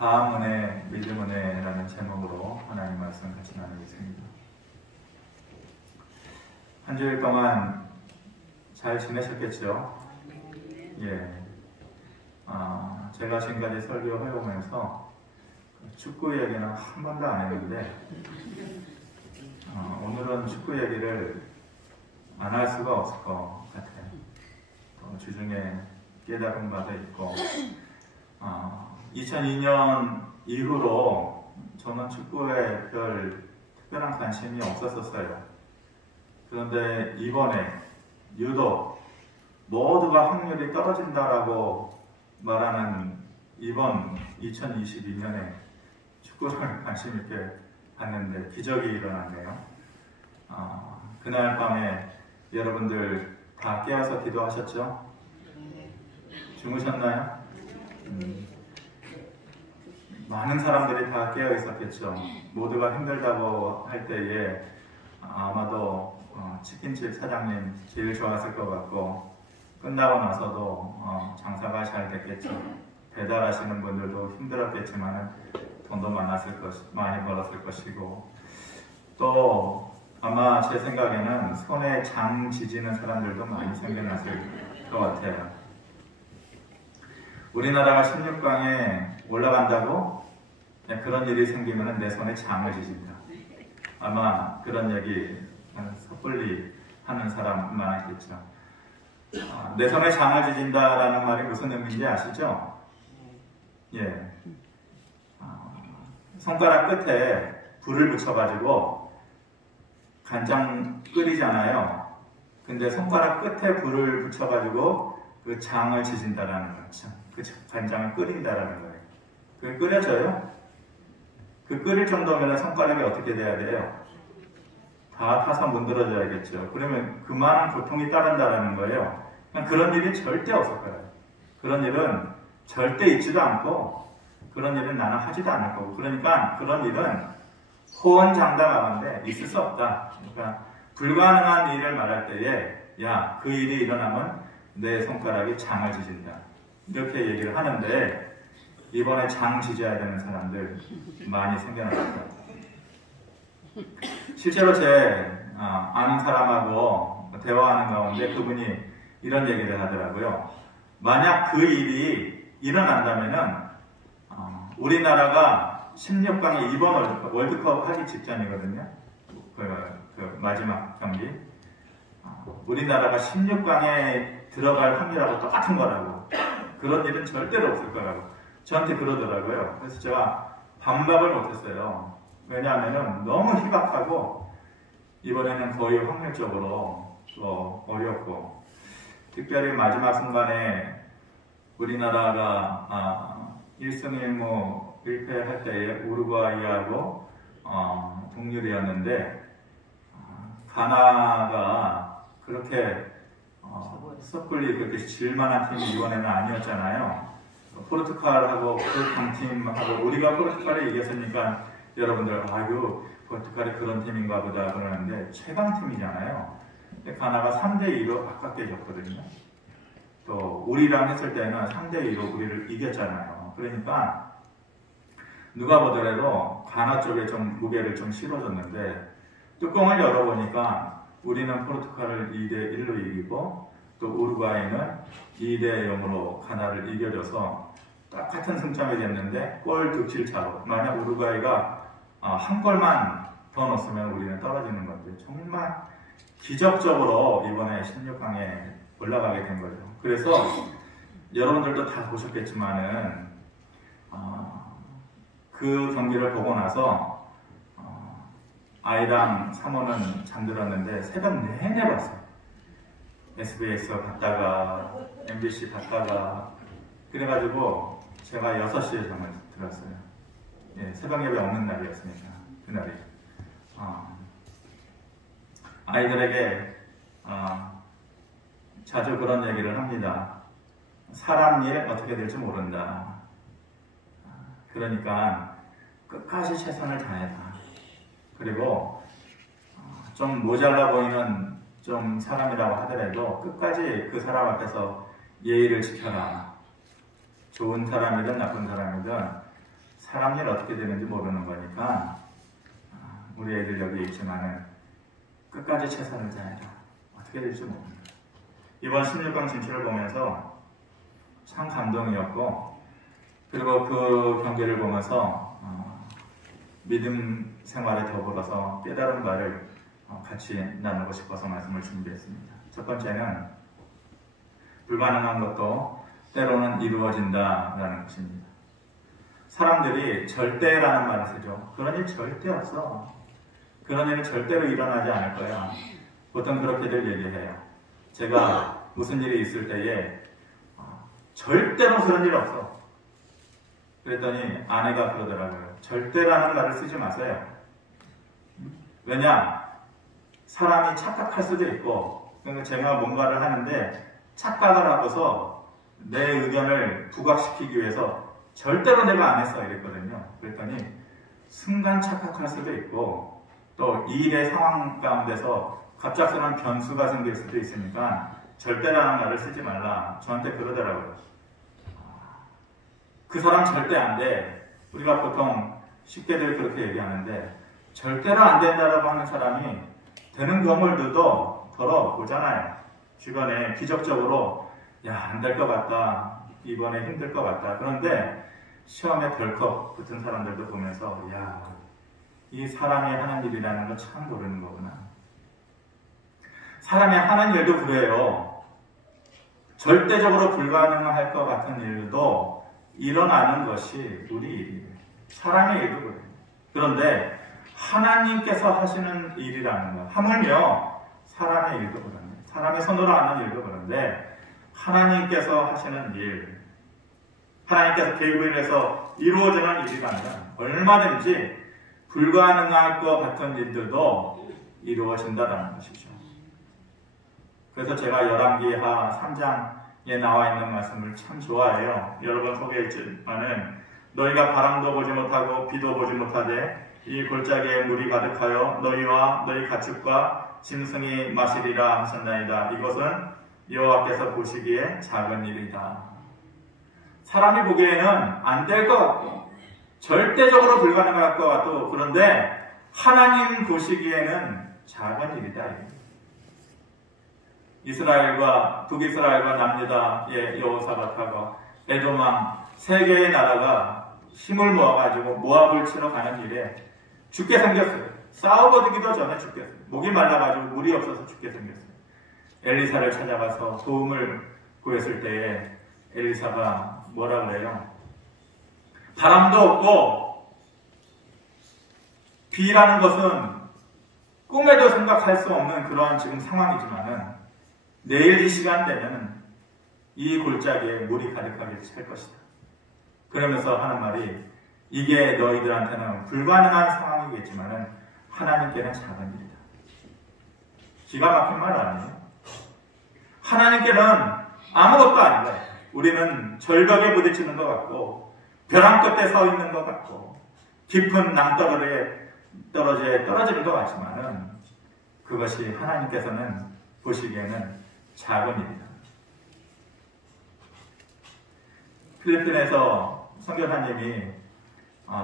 다음 은혜, 믿음 은혜라는 제목으로 하나님 말씀 같이 나누겠습니다. 한 주일 동안 잘 지내셨겠죠? 예. 제가 지금까지 설교해 오면서 축구 얘기는 한 번도 안 했는데 오늘은 축구 얘기를 안 할 수가 없을 것 같아요. 주중에 깨달은 바도 있고 2002년 이후로 저는 축구에 별 특별한 관심이 없었어요. 그런데 이번에 유독 모두가 확률이 떨어진다라고 말하는 이번 2022년에 축구를 관심 있게 봤는데 기적이 일어났네요. 그날 밤에 여러분들 다 깨어서 기도하셨죠? 주무셨나요? 많은 사람들이 다 깨어 있었겠죠. 모두가 힘들다고 할 때에 아마도 치킨집 사장님 제일 좋았을 것 같고, 끝나고 나서도 장사가 잘 됐겠죠. 배달하시는 분들도 힘들었겠지만 돈도 많이 벌었을 것이고, 또 아마 제 생각에는 손에 장 지지는 사람들도 많이 생겨났을 것 같아요. 우리나라가 16강에 올라간다고? 그런 일이 생기면 내 손에 장을 지진다. 아마 그런 얘기 섣불리 하는 사람 많았겠죠. 내 손에 장을 지진다라는 말이 무슨 의미인지 아시죠? 예. 손가락 끝에 불을 붙여가지고 간장 끓이잖아요. 근데 손가락 끝에 불을 붙여가지고 그 장을 지진다라는 거죠. 그 간장을 끓인다라는 거예요. 그게 끓여져요? 그 끓일 정도면 손가락이 어떻게 돼야 돼요? 다 타서 문드러져야겠죠. 그러면 그만한 고통이 따른다라는 거예요. 그런 일이 절대 없을 거예요. 그런 일은 절대 있지도 않고 그런 일은 나는 하지도 않을 거고, 그러니까 그런 일은 호언장담하건대 있을 수 없다. 그러니까 불가능한 일을 말할 때에 야, 그 일이 일어나면 내 손가락이 장을 지진다. 이렇게 얘기를 하는데 이번에 장 지져야 되는 사람들 많이 생겨났습니다. 실제로 제 아는 사람하고 대화하는 가운데 그분이 이런 얘기를 하더라고요. 만약 그 일이 일어난다면은 우리나라가 16강에 이번 월드컵 하기 직전이거든요. 그 마지막 경기. 우리나라가 16강에 들어갈 확률하고 똑같은 거라고. 그런 일은 절대로 없을 거라고 저한테 그러더라고요. 그래서 제가 반박을 못했어요. 왜냐하면 너무 희박하고 이번에는 거의 확률적으로 또 어렵고, 특별히 마지막 순간에 우리나라가 1승 1무 1패 할 때에 우루과이하고 동률이었는데 가나가 그렇게 섣불리 그렇게 질만한 팀이 이번에는 아니었잖아요. 포르투갈하고 그 강팀하고 우리가 포르투갈을 이겼으니까 여러분들 아유 포르투갈이 그런 팀인가 보다 그러는데 최강팀이잖아요. 근데 가나가 3대2로 아깝게 졌거든요. 또 우리랑 했을 때는 3대2로 우리를 이겼잖아요. 그러니까 누가 보더라도 가나 쪽에 좀 무게를 좀 실어줬는데 뚜껑을 열어보니까 우리는 포르투갈을 2대1로 이기고 또 우루과이는 2대0으로 가나를 이겨줘서 똑같은 승점이 됐는데 골 득실 차로, 만약 우루과이가 한 골만 더 넣었으면 우리는 떨어지는 건데 정말 기적적으로 이번에 16강에 올라가게 된 거죠. 그래서 여러분들도 다 보셨겠지만은 그 경기를 보고 나서 아이랑 사모는 잠들었는데 새벽 내내 봤어요. SBS 봤다가 MBC 봤다가 그래가지고 제가 6시에 잠을 들었어요. 예, 새벽 예배 없는 날이었으니까 그날이. 아이들에게 자주 그런 얘기를 합니다. 사람 일 어떻게 될지 모른다. 그러니까 끝까지 최선을 다해라. 그리고 좀 모자라 보이는 좀 사람이라고 하더라도 끝까지 그 사람 앞에서 예의를 지켜라. 좋은 사람이든 나쁜 사람이든 사람 일 어떻게 되는지 모르는 거니까 우리 애들 여기 있지만은 끝까지 최선을 다해라. 어떻게 될지 모릅니다. 이번 16강 진출을 보면서 참 감동이었고, 그리고 그 경기를 보면서 믿음 생활에 더불어서 깨달은 바를 같이 나누고 싶어서 말씀을 준비했습니다. 첫 번째는 불가능한 것도 때로는 이루어진다라는 것입니다. 사람들이 절대라는 말을 쓰죠. 그런 일 절대 없어. 그런 일은 절대로 일어나지 않을 거야. 보통 그렇게들 얘기해요. 제가 무슨 일이 있을 때에 절대로 그런 일 없어. 그랬더니 아내가 그러더라고요. 절대라는 말을 쓰지 마세요. 왜냐? 사람이 착각할 수도 있고, 그러니까 제가 뭔가를 하는데 착각을 하고서 내 의견을 부각시키기 위해서 절대로 내가 안 했어 이랬거든요. 그랬더니 순간 착각할 수도 있고, 또 이 일의 상황 가운데서 갑작스러운 변수가 생길 수도 있으니까 절대라는 말을 쓰지 말라. 저한테 그러더라고요. 그 사람 절대 안 돼. 우리가 보통 쉽게들 그렇게 얘기하는데 절대로 안 된다라고 하는 사람이 되는 경우들도 더러 보잖아요. 주변에 기적적으로 안 될 것 같다. 이번에 힘들 것 같다. 그런데 시험에 덜컥 붙은 사람들도 보면서 이 사람이 하는 일이라는 걸 참 모르는 거구나. 사람이 하는 일도 그래요. 절대적으로 불가능할 것 같은 일도 일어나는 것이 우리 일이에요. 사람의 일도 그래요. 그런데 하나님께서 하시는 일이라는 거, 하물며 사람의 일도 그런데, 사람의 손으로 하는 일도 그런데 하나님께서 하시는 일, 하나님께서 계획을 해서 이루어지는 일이라면 얼마든지 불가능할 것 같은 일들도 이루어진다는 것이죠. 그래서 제가 열왕기하 3장에 나와 있는 말씀을 참 좋아해요. 여러 번 소개했지만은 너희가 바람도 보지 못하고 비도 보지 못하되 이 골짜기에 물이 가득하여 너희와 너희 가축과 짐승이 마시리라 하셨나이다. 이것은 여호와께서 보시기에 작은 일이다. 사람이 보기에는 안 될 것 같고 절대적으로 불가능할 것 같고, 그런데 하나님 보시기에는 작은 일이다. 이스라엘과 북이스라엘과 남유다의 여호사밧하고 에돔왕 세 개의 나라가 힘을 모아가지고 모압을 치러 가는 일에 죽게 생겼어요. 싸우거든기도 전에 죽겠어요. 목이 말라가지고 물이 없어서 죽게 생겼어요. 엘리사를 찾아가서 도움을 구했을 때에 엘리사가 뭐라 그래요? 바람도 없고 비라는 것은 꿈에도 생각할 수 없는 그런 지금 상황이지만은 내일 이 시간 되면 이 골짜기에 물이 가득하게 찰 것이다. 그러면서 하는 말이 이게 너희들한테는 불가능한 상황이겠지만은 하나님께는 작은 일이다. 기가 막힌 말 아니에요? 하나님께는 아무것도 아니다. 우리는 절벽에 부딪히는 것 같고 벼랑 끝에 서 있는 것 같고 깊은 낭떠러지에 떨어지는 것 같지만은 그것이 하나님께서는 보시기에는 작은 일이다. 필리핀에서 선교사님이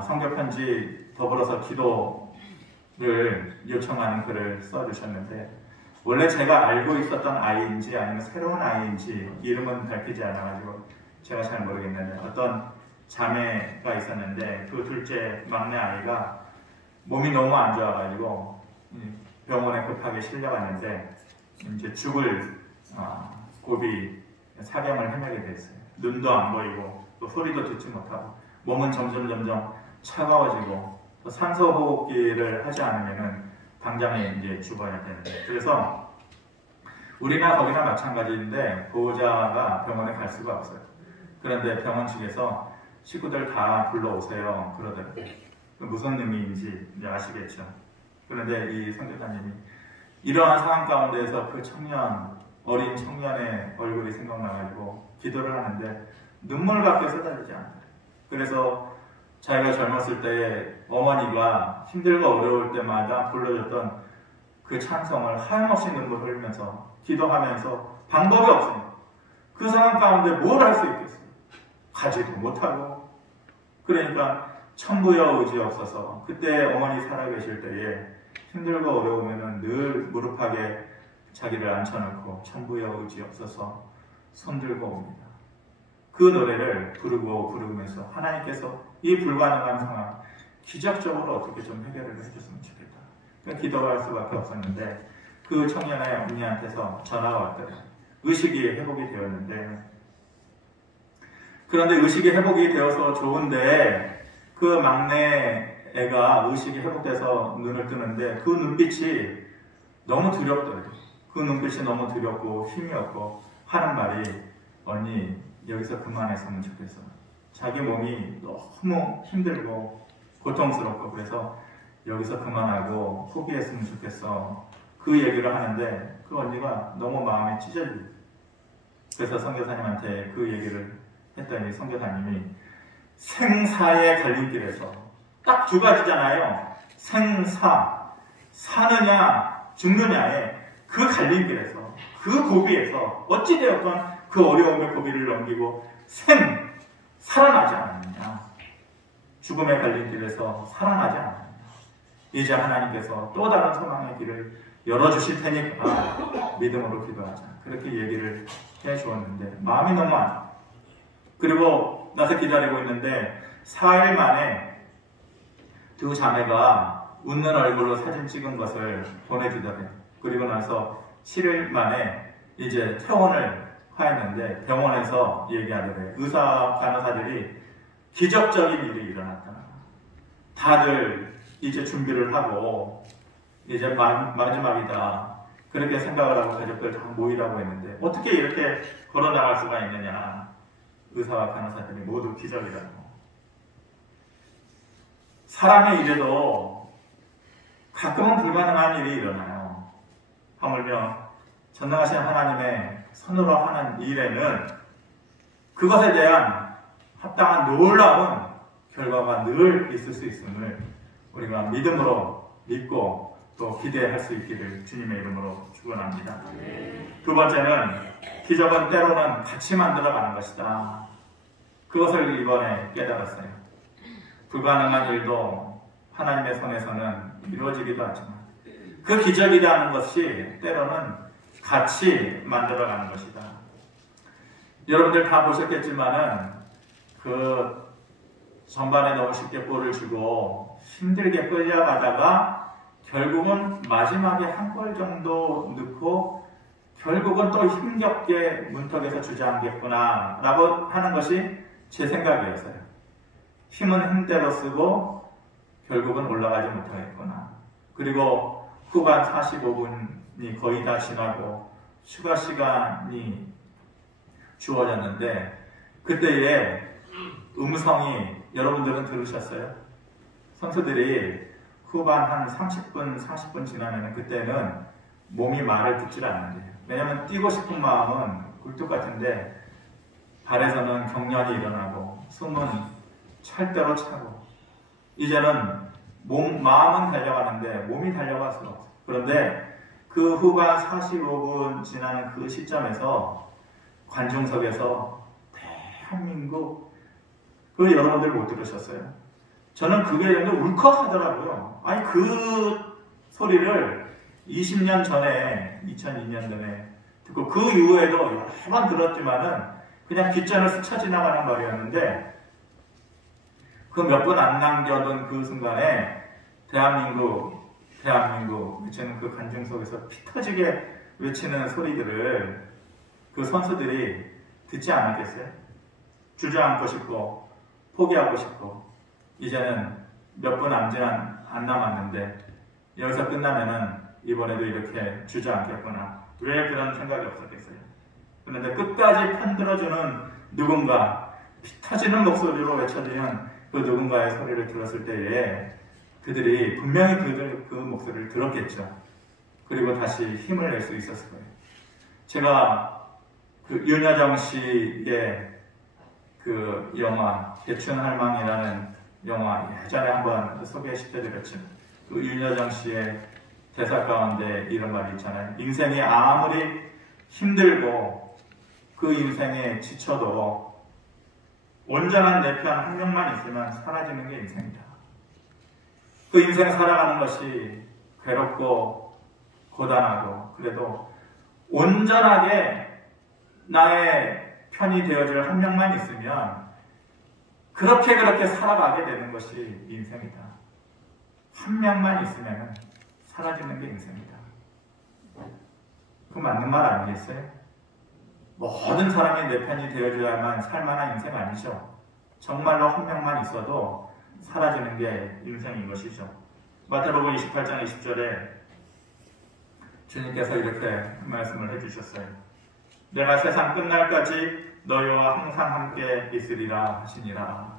선교편지 더불어서 기도를 요청하는 글을 써주셨는데, 원래 제가 알고 있었던 아이인지 아니면 새로운 아이인지 이름은 밝히지 않아가지고 제가 잘 모르겠는데, 어떤 자매가 있었는데 그 둘째 막내 아이가 몸이 너무 안 좋아가지고 병원에 급하게 실려갔는데 이제 죽을 고비 사경을 헤매게 됐어요. 눈도 안 보이고 또 소리도 듣지 못하고 몸은 점점 차가워지고 또 산소호흡기를 하지 않으면은 당장에 이제 죽어야 되는데, 그래서 우리나 거기나 마찬가지인데 보호자가 병원에 갈 수가 없어요. 그런데 병원 측에서 식구들 다 불러오세요 그러더라고요. 무슨 의미인지 이제 아시겠죠. 그런데 이 선교사님이 이러한 상황 가운데에서 그 어린 청년의 얼굴이 생각나가지고 기도를 하는데 눈물밖에 쏟아지지 않아요. 그래서 자기가 젊었을 때에 어머니가 힘들고 어려울 때마다 불러줬던 그 찬송을 하염없이 눈물 흘리면서 기도하면서 방법이 없으니까 그 상황 가운데 뭘 할 수 있겠어요? 가지도 못하고. 그러니까 천부여 의지없어서. 그때 어머니 살아계실 때에 힘들고 어려우면은 늘 무릎팍에 자기를 앉혀놓고 천부여 의지없어서 손들고 옵니다. 그 노래를 부르면서 하나님께서 이 불가능한 상황 기적적으로 어떻게 좀 해결을 해줬으면 좋겠다. 그러니까 기도할 수밖에 없었는데 그 청년의 언니한테서 전화가 왔더래요. 의식이 회복이 되었는데, 그런데 의식이 회복이 되어서 좋은데 그 막내 애가 의식이 회복돼서 눈을 뜨는데 그 눈빛이 너무 두렵더래요. 그 눈빛이 너무 두렵고 힘이 없고 하는 말이, 언니 여기서 그만했으면 좋겠어. 자기 몸이 너무 힘들고 고통스럽고 그래서 여기서 그만하고 포기했으면 좋겠어. 그 얘기를 하는데 그 언니가 너무 마음이 찢어지고, 그래서 선교사님한테 그 얘기를 했더니 선교사님이 생사의 갈림길에서 딱 두 가지잖아요. 생사, 사느냐 죽느냐의 그 갈림길에서, 그 고비에서 어찌되었건 그 어려움의 고비를 넘기고 살아나지 않았느냐. 죽음의 갈림길에서 살아나지 않았느냐. 이제 하나님께서 또 다른 소망의 길을 열어주실 테니까 믿음으로 기도하자. 그렇게 얘기를 해주었는데 마음이 너무 안 좋아. 그리고 나서 기다리고 있는데 4일 만에 두 자매가 웃는 얼굴로 사진 찍은 것을 보내주더래요. 그리고 나서 7일 만에 이제 퇴원을 하였는데 병원에서 얘기하더래요. 의사 간호사들이 기적적인 일이 일어났다. 다들 이제 준비를 하고 이제 마지막이다. 그렇게 생각을 하고 가족들 다 모이라고 했는데 어떻게 이렇게 걸어나갈 수가 있느냐. 의사와 간호사들이 모두 기적이라고. 사람의 일에도 가끔은 불가능한 일이 일어나요. 하물며 전능하신 하나님의 손으로 하는 일에는 그것에 대한 합당한 놀라운 결과가 늘 있을 수 있음을 우리가 믿음으로 믿고 또 기대할 수 있기를 주님의 이름으로 축원합니다. 두 번째는 기적은 때로는 같이 만들어가는 것이다. 그것을 이번에 깨달았어요. 불가능한 일도 하나님의 손에서는 이루어지기도 하지만 그 기적이라는 것이 때로는 같이 만들어가는 것이다. 여러분들 다 보셨겠지만은 그 전반에 너무 쉽게 골을 주고 힘들게 끌려가다가 결국은 마지막에 한 골 정도 넣고 결국은 또 힘겹게 문턱에서 주저앉겠구나 라고 하는 것이 제 생각이었어요. 힘은 힘대로 쓰고 결국은 올라가지 못하겠구나. 그리고 후반 45분이 거의 다 지나고 추가 시간이 주어졌는데 그때에 음성이 여러분들은 들으셨어요? 선수들이 후반 한 30분, 40분 지나면 그때는 몸이 말을 듣질 않는데요. 왜냐하면 뛰고 싶은 마음은 굴뚝 같은데 발에서는 경련이 일어나고 숨은 찰대로 차고 이제는 마음은 달려가는데 몸이 달려갈 수가 없어요. 그런데 그 후반 45분 지나는 그 시점에서 관중석에서 대한민국 여러분들 못 들으셨어요? 저는 그게 울컥하더라고요. 아니 그 소리를 20년 전에 2002년 전에 듣고 그 이후에도 여러 번 들었지만은 그냥 귓전을 스쳐 지나가는 말이었는데 그 몇 번 안 남겨둔 그 순간에 대한민국 외치는 그 관중석에서 피 터지게 외치는 소리들을 그 선수들이 듣지 않았겠어요? 주저앉고 싶고 포기하고 싶고 이제는 몇 분 안 남았는데 여기서 끝나면은 이번에도 이렇게 주저앉겠구나. 왜 그런 생각이 없었겠어요? 그런데 끝까지 편들어주는 누군가, 피 터지는 목소리로 외쳐주는 그 누군가의 소리를 들었을 때에 그들이 분명히 그 목소리를 들었겠죠. 그리고 다시 힘을 낼 수 있었을 거예요. 제가 그 윤여정 씨의 그 영화 대춘할망이라는 영화 예전에 한번 소개시켜드렸죠. 그 윤여정 씨의 대사 가운데 이런 말이 있잖아요. 인생이 아무리 힘들고 그 인생에 지쳐도 온전한 내 편 한 명만 있으면 사라지는 게 인생이다. 그 인생 살아가는 것이 괴롭고 고단하고 그래도 온전하게 나의 편이 되어줄 한 명만 있으면 그렇게 살아가게 되는 것이 인생이다. 한 명만 있으면 사라지는 게 인생이다. 그 맞는 말 아니겠어요? 모든 사람이 내 편이 되어줘야만 살만한 인생 아니죠. 정말로 한 명만 있어도 사라지는 게 인생인 것이죠. 마태복음 28장 20절에 주님께서 이렇게 말씀을 해주셨어요. 내가 세상 끝날까지 너희와 항상 함께 있으리라 하시니라.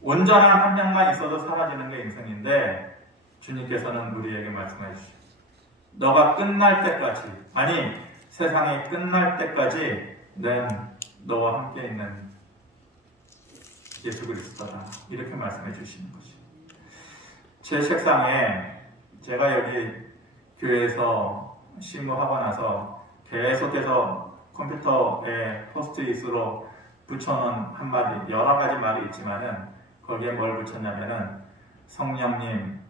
온전한 한 명만 있어도 사라지는 게 인생인데 주님께서는 우리에게 말씀해 주시죠. 너가 끝날 때까지, 아니 세상이 끝날 때까지 난 너와 함께 있는 예수 그리스도다. 이렇게 말씀해 주시는 것이. 제 책상에 제가 여기 교회에서 심무하고 나서 계속해서 컴퓨터에 포스트잇으로 붙여놓은 한마디, 여러 가지 말이 있지만은 거기에 뭘 붙였냐면은 성령님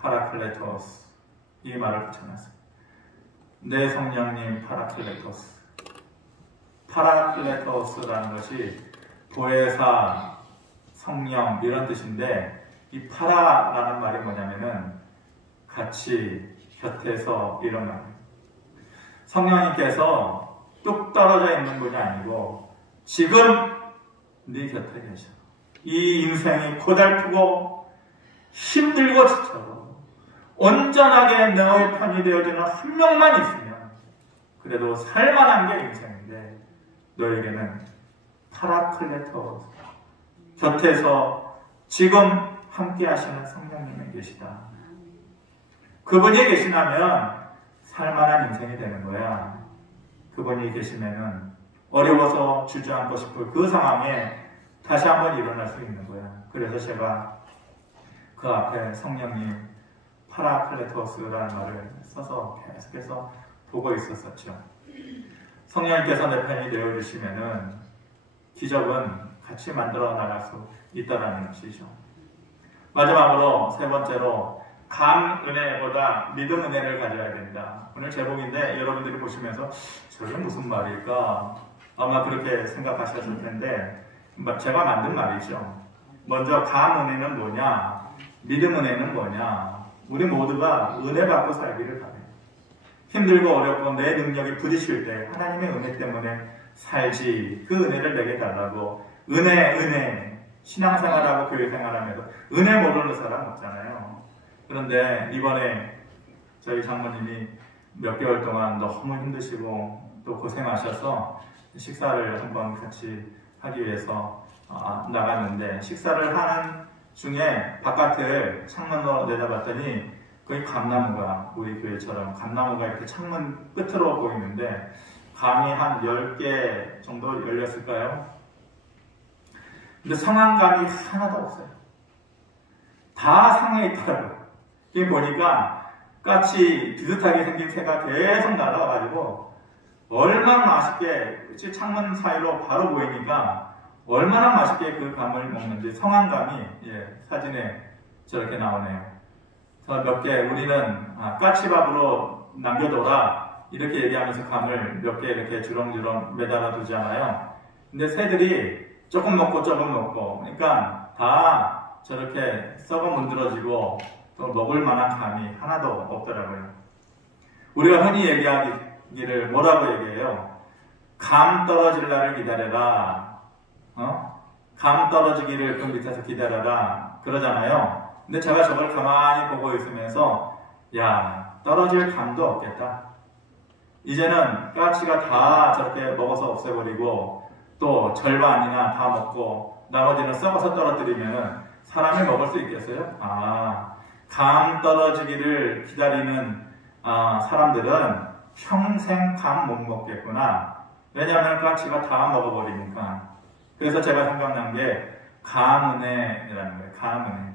파라클레토스 이 말을 붙여놨어요. 내 성령님 파라클레토스. 파라클레토스라는 것이 보혜사, 성령 이런 뜻인데 이 파라라는 말이 뭐냐면은 같이 곁에서 이런 말이에요. 성령님께서 뚝 떨어져 있는 분이 아니고 지금 네 곁에 계셔. 이 인생이 고달프고 힘들고 지쳐도 온전하게 너의 편이 되어주는 한 명만 있으면 그래도 살만한 게 인생인데 너에게는 파라클레토 곁에서 지금 함께 하시는 성령님이 계시다. 그분이 계시다면 살만한 인생이 되는 거야. 그분이 계시면은 어려워서 주저앉고 싶을 그 상황에 다시 한번 일어날 수 있는 거야. 그래서 제가 그 앞에 성령님 파라클레토스라는 말을 써서 계속해서 보고 있었었죠. 성령님께서 내 편이 되어주시면은 기적은 같이 만들어 나갈 수 있다는 것이죠. 마지막으로 세 번째로 감 은혜보다 믿음 은혜를 가져야 된다. 오늘 제목인데 여러분들이 보시면서 저게 무슨 말일까? 아마 그렇게 생각하셨을 텐데 제가 만든 말이죠. 먼저 감 은혜는 뭐냐? 믿음 은혜는 뭐냐? 우리 모두가 은혜 받고 살기를 바래요. 힘들고 어렵고 내 능력이 부딪힐 때 하나님의 은혜 때문에 살지 그 은혜를 내게 달라고 은혜 신앙생활하고 교회생활하면서 은혜 모르는 사람 없잖아요. 그런데 이번에 저희 장모님이 몇 개월 동안 너무 힘드시고 또 고생하셔서 식사를 한번 같이 하기 위해서 나갔는데 식사를 하는 중에 바깥을 창문으로 내다봤더니 거기 감나무가 우리 교회처럼 감나무가 이렇게 창문 끝으로 보이는데 감이 한 10개 정도 열렸을까요? 근데 상한감이 하나도 없어요. 다 상해 있더라고요. 이게 보니까 까치 비슷하게 생긴 새가 계속 날아와가지고 얼마나 맛있게 창문 사이로 바로 보이니까 얼마나 맛있게 그 감을 먹는지 성한감이 사진에 저렇게 나오네요. 그래서 몇 개 우리는 까치밥으로 남겨둬라 이렇게 얘기하면서 감을 몇 개 이렇게 주렁주렁 매달아 두잖아요. 근데 새들이 조금 먹고 그러니까 다 저렇게 썩어 문드러지고 또 먹을 만한 감이 하나도 없더라고요. 우리가 흔히 얘기하기를 뭐라고 얘기해요? 감 떨어질 날을 기다려라. 감 떨어지기를 그 밑에서 기다려라. 그러잖아요. 근데 제가 저걸 가만히 보고 있으면서 야, 떨어질 감도 없겠다. 이제는 까치가 다 저렇게 먹어서 없애버리고 또 절반이나 다 먹고 나머지는 썩어서 떨어뜨리면 사람이 먹을 수 있겠어요? 감 떨어지기를 기다리는 사람들은 평생 감 못 먹겠구나. 왜냐하면 까치가 다 먹어버리니까. 그래서 제가 생각난 게 감은혜라는 거예요. 감은혜.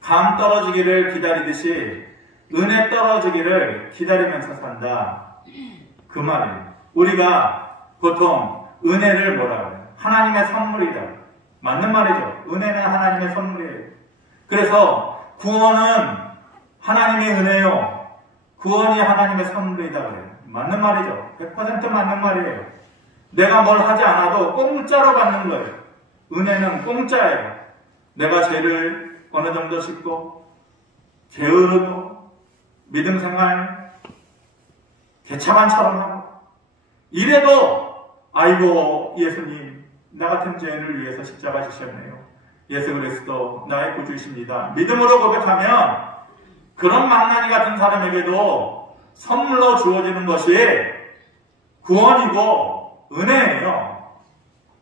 감 떨어지기를 기다리듯이 은혜 떨어지기를 기다리면서 산다. 그 말이에요. 우리가 보통 은혜를 뭐라 그래요? 하나님의 선물이다. 맞는 말이죠. 은혜는 하나님의 선물이에요. 그래서 구원은 하나님의 은혜요. 구원이 하나님의 선물이다 그래요. 맞는 말이죠. 100% 맞는 말이에요. 내가 뭘 하지 않아도 공짜로 받는 거예요. 은혜는 공짜예요. 내가 죄를 어느 정도 씻고 게으르고 믿음 생활 개차반처럼 하고 이래도 아이고 예수님 나 같은 죄인을 위해서 십자가 지셨네요. 예수 그리스도 나의 구주이십니다. 믿음으로 고백하면 그런 망나니 같은 사람에게도 선물로 주어지는 것이 구원이고 은혜예요.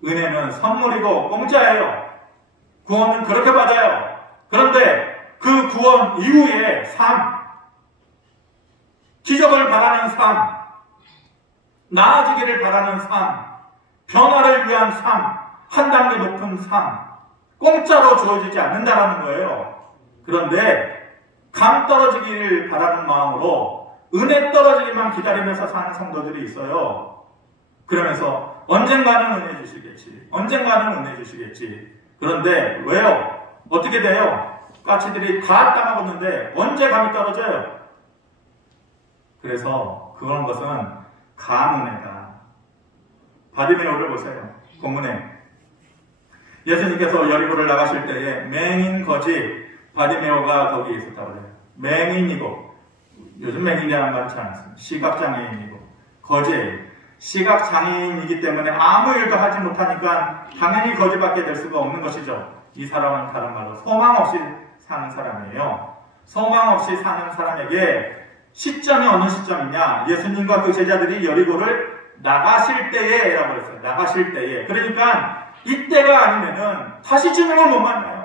은혜는 선물이고 공짜예요. 구원은 그렇게 받아요. 그런데 그 구원 이후의 삶, 기적을 바라는 삶, 나아지기를 바라는 삶, 변화를 위한 삶, 한 단계 높은 삶, 공짜로 주어지지 않는다는 거예요. 그런데 감 떨어지기를 바라는 마음으로 은혜 떨어지기만 기다리면서 사는 성도들이 있어요. 그러면서 언젠가는 은혜 주시겠지. 언젠가는 은혜 주시겠지. 그런데 왜요? 어떻게 돼요? 까치들이 다 따먹었는데 언제 감이 떨어져요? 그래서 그런 것은 감은혜다. 바디메오를 보세요. 본문에 예수님께서 여리고를 나가실 때에 맹인 거지 바디메오가 거기 있었다고 해요. 맹인이고 요즘 맹인이라는 말 잘 안 씁니다. 시각장애인이고 거지예요. 시각장애인이기 때문에 아무 일도 하지 못하니까 당연히 거지밖에 될 수가 없는 것이죠. 이 사람은 다른 말로 소망 없이 사는 사람이에요. 소망 없이 사는 사람에게 시점이 어느 시점이냐? 예수님과 그 제자들이 여리고를 나가실 때에 라고 했어요. 나가실 때에. 그러니까 이때가 아니면은 다시 주님을 못 만나요.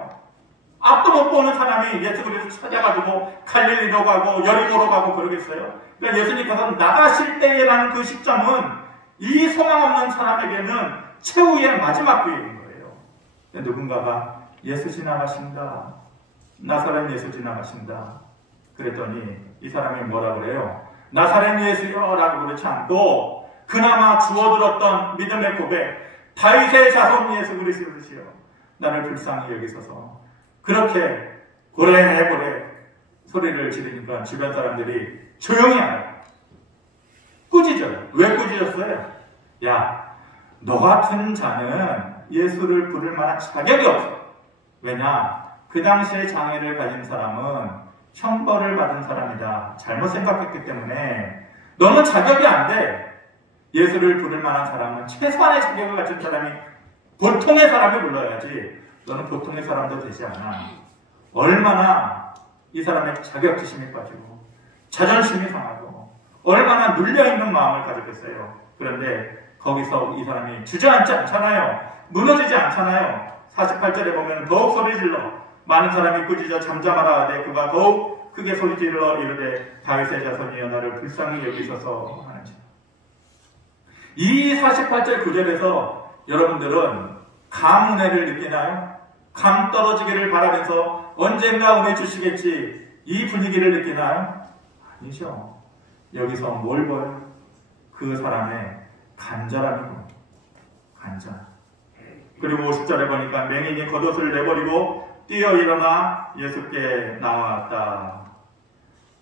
앞도 못 보는 사람이 예수 그리스도 찾아가지고 갈릴리로 가고 여리고로 가고 그러겠어요. 그러니까 예수님께서 나가실 때에라는 그 시점은 이 소망 없는 사람에게는 최후의 마지막 기회인 거예요. 누군가가 예수 지나가신다. 나사렛 예수 지나가신다. 그랬더니 이 사람이 뭐라 그래요? 나사렛 예수여 라고 그렇지 않고 그나마 주워들었던 믿음의 고백, 다윗의 자손 예수 그리스도시여 나를 불쌍히 여기소서. 그렇게 고래고래 소리를 지르니까 주변 사람들이 조용히 안 해요. 꾸짖어요. 왜 꾸짖었어요? 야, 너 같은 자는 예수를 부를 만한 자격이 없어. 왜냐? 그 당시에 장애를 가진 사람은 형벌을 받은 사람이다. 잘못 생각했기 때문에 너는 자격이 안 돼. 예수를 부를 만한 사람은 최소한의 자격을 가진 사람이 보통의 사람이 불러야지. 너는 보통의 사람도 되지 않아. 얼마나 이 사람의 자격지심이 빠지고 자존심이 상하고 얼마나 눌려있는 마음을 가졌겠어요. 그런데 거기서 이 사람이 주저앉지 않잖아요. 무너지지 않잖아요. 48절에 보면 더욱 소리질러 많은 사람이 꾸짖어 잠잠하라 하되 그가 더욱 크게 소리질러 이르되 다윗의 자손이여 나를 불쌍히 여기소서 하는지. 이 48절 9절에서 여러분들은 감은혜를 느끼나요? 감 떨어지기를 바라면서 언젠가 은혜 주시겠지 이 분위기를 느끼나요? 아니죠. 여기서 뭘 보여요? 그 사람의 간절함이고 간절. 그리고 50절에 보니까 맹인이 겉옷을 내버리고 뛰어 일어나 예수께 나왔다.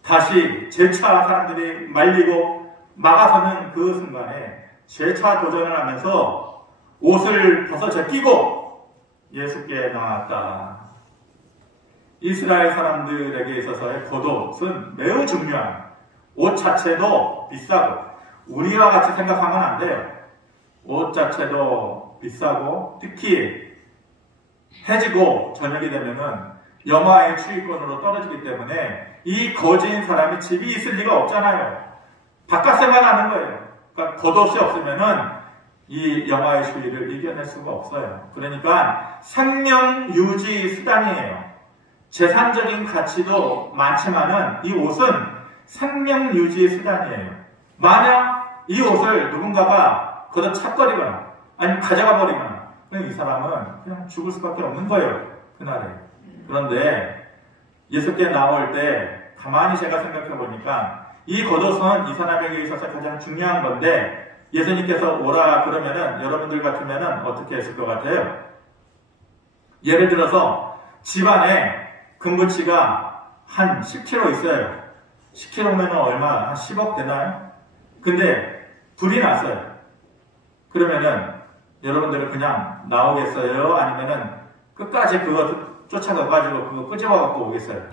다시 재차 사람들이 말리고 막아서는 그 순간에 재차 도전을 하면서 옷을 벗어 제끼고 예수께 나왔다. 이스라엘 사람들에게 있어서의 겉옷은 매우 중요한, 옷 자체도 비싸고 우리와 같이 생각하면 안 돼요. 옷 자체도 비싸고 특히 해지고 저녁이 되면은 영하의 추위권으로 떨어지기 때문에 이 거지인 사람이 집이 있을 리가 없잖아요. 바깥에만 하는 거예요. 그러니까 겉옷이 없으면은 이 영하의 추위를 이겨낼 수가 없어요. 그러니까 생명 유지 수단이에요. 재산적인 가치도 많지만은 이 옷은 생명 유지 수단이에요. 만약 이 옷을 누군가가 걷어 착거리거나 아니면 가져가 버리거나 그럼 이 사람은 그냥 죽을 수밖에 없는 거예요. 그날에. 그런데 예수께 나올 때 가만히 제가 생각해 보니까 이 겉옷은 이 사람에게 있어서 가장 중요한 건데 예수님께서 오라 그러면은 여러분들 같으면은 어떻게 했을 것 같아요? 예를 들어서 집안에 금붙이가 한 10kg 있어요. 10kg면 얼마? 한 10억 되나요? 근데 불이 났어요. 그러면은 여러분들은 그냥 나오겠어요? 아니면은 끝까지 그거 쫓아가가지고 그거 끄집어갖고 오겠어요?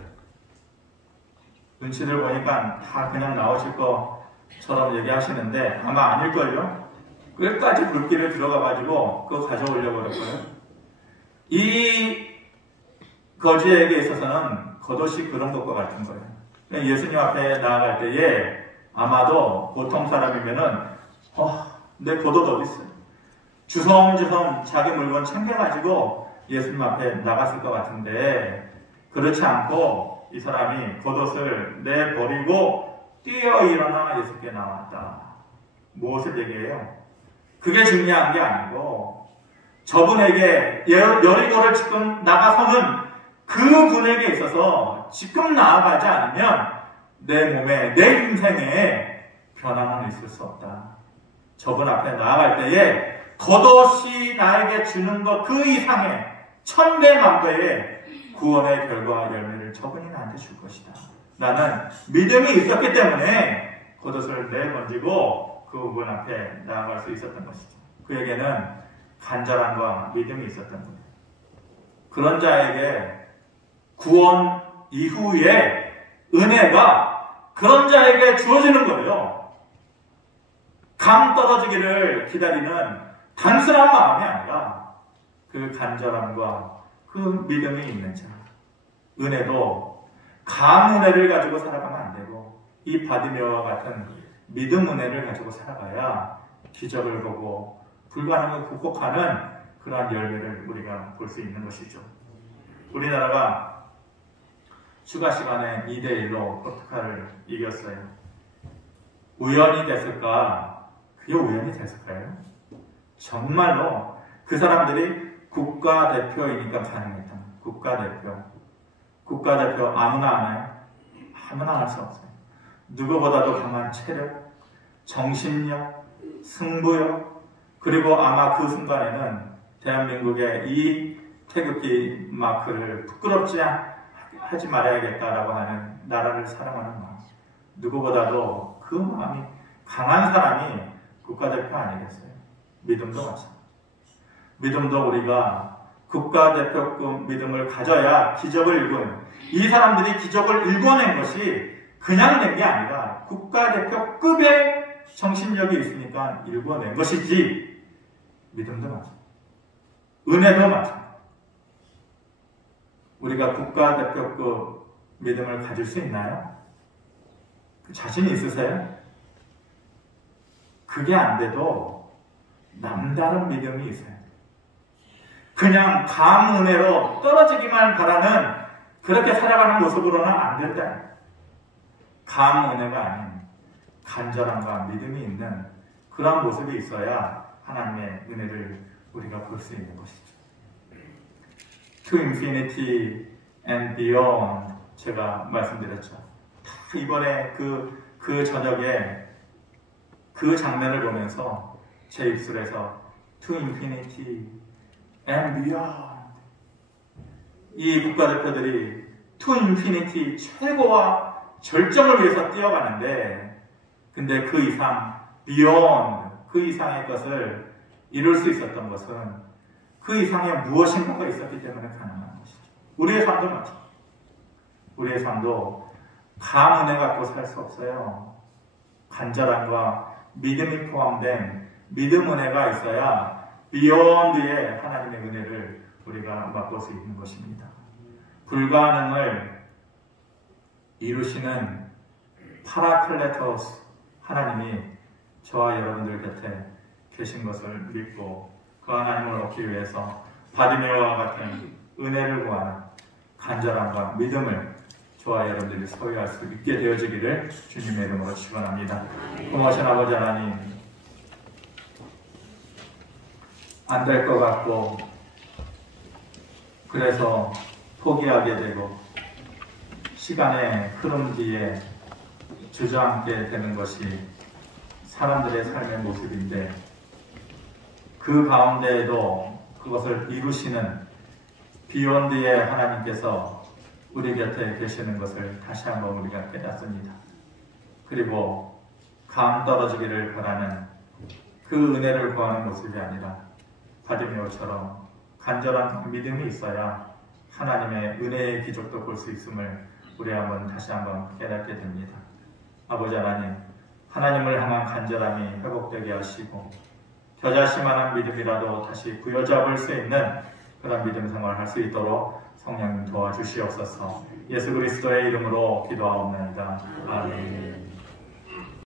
눈치를 보니까 다 그냥 나오실 것처럼 얘기하시는데 아마 아닐걸요? 끝까지 불길을 들어가가지고 그거 가져오려고 그럴 거예요. 이 거지에게 있어서는 겉옷이 그런 것과 같은 거예요. 예수님 앞에 나아갈 때에 아마도 보통 사람이면은 내 겉옷 어디 있어요? 주섬주섬 자기 물건 챙겨가지고 예수님 앞에 나갔을 것 같은데 그렇지 않고 이 사람이 겉옷을 내버리고 뛰어 일어나 예수께 나왔다. 무엇을 얘기해요? 그게 중요한 게 아니고 저분에게 여리고를 지금 나가서는 그분에게 있어서 지금 나아가지 않으면 내 몸에 내 인생에 변화는 있을 수 없다. 저분 앞에 나아갈 때에 겉옷이 나에게 주는 것 그 이상의 천배 만배의 구원의 결과와 열매를 저분이 나한테 줄 것이다. 나는 믿음이 있었기 때문에 겉옷을 내던지고 그분 앞에 나아갈 수 있었던 것이죠. 그에게는 간절함과 믿음이 있었던 거예요. 그런 자에게 구원 이후에 은혜가 그런 자에게 주어지는 거예요. 감 떨어지기를 기다리는 단순한 마음이 아니라 그 간절함과 그 믿음이 있는 자. 은혜도 감 은혜를 가지고 살아가면 안 되고 이 바디메어와 같은 믿음 은혜를 가지고 살아가야 기적을 보고 불가능을 극복하는 그러한 열매를 우리가 볼 수 있는 것이죠. 우리나라가 추가 시간에 2대1로 포르투갈을 이겼어요. 우연이 됐을까? 그게 우연이 됐을까요? 정말로 그 사람들이 국가대표이니까 가능했다. 국가대표 아무나 하나요? 아무나 할 수 없어요. 누구보다도 강한 체력, 정신력, 승부욕, 그리고 아마 그 순간에는 대한민국의 이 태극기 마크를 부끄럽지 하지 말아야겠다라고 하는 나라를 사랑하는 마음. 누구보다도 그 마음이 강한 사람이 국가대표 아니겠어요? 믿음도 마찬가지. 믿음도 우리가 국가대표급 믿음을 가져야 기적을 일궈내는, 이 사람들이 기적을 일궈낸 것이 그냥 낸 게 아니라 국가대표급의 정신력이 있으니까 일궈낸 것이지, 믿음도 마찬가지. 은혜도 마찬가지. 우리가 국가대표급 믿음을 가질 수 있나요? 그 자신이 있으세요? 그게 안 돼도 남다른 믿음이 있어요. 그냥 감 은혜로 떨어지기만 바라는 그렇게 살아가는 모습으로는 안 된다. 감 은혜가 아닌 간절함과 믿음이 있는 그런 모습이 있어야 하나님의 은혜를 우리가 볼 수 있는 것이죠. To infinity and beyond 제가 말씀드렸죠. 이번에 그 저녁에 그 장면을 보면서 제 입술에서 To infinity and beyond, 이 국가대표들이 To infinity, 최고와 절정을 위해서 뛰어가는데, 근데 그 이상, beyond, 그 이상의 것을 이룰 수 있었던 것은 그 이상의 무엇인가가 있었기 때문에 가능한 것이죠. 우리의 삶도 마찬가지죠. 우리의 삶도 감 은혜 갖고 살 수 없어요. 간절함과 믿음이 포함된 믿음 은혜가 있어야 비욘드의 하나님의 은혜를 우리가 맛볼 수 있는 것입니다. 불가능을 이루시는 파라클레토스 하나님이 저와 여러분들 곁에 계신 것을 믿고 그 하나님을 얻기 위해서 바디메어와 같은 은혜를 구하는 간절함과 믿음을 저와 여러분들이 소유할 수 있게 되어지기를 주님의 이름으로 축원합니다. 고마우신 아버지 하나님, 안 될 것 같고 그래서 포기하게 되고 시간의 흐름 뒤에 주저앉게 되는 것이 사람들의 삶의 모습인데 그 가운데에도 그것을 이루시는 비욘드의 하나님께서 우리 곁에 계시는 것을 다시 한번 우리가 깨닫습니다. 그리고 감 떨어지기를 바라는 그 은혜를 구하는 모습이 아니라 바디메오처럼 간절한 믿음이 있어야 하나님의 은혜의 기적도 볼 수 있음을 우리 다시 한번 깨닫게 됩니다. 아버지 하나님, 하나님을 향한 간절함이 회복되게 하시고 겨자씨만한 믿음이라도 다시 부여잡을 수 있는 그런 믿음 생활을 할 수 있도록 성령님 도와주시옵소서. 예수 그리스도의 이름으로 기도하옵나이다. 아멘.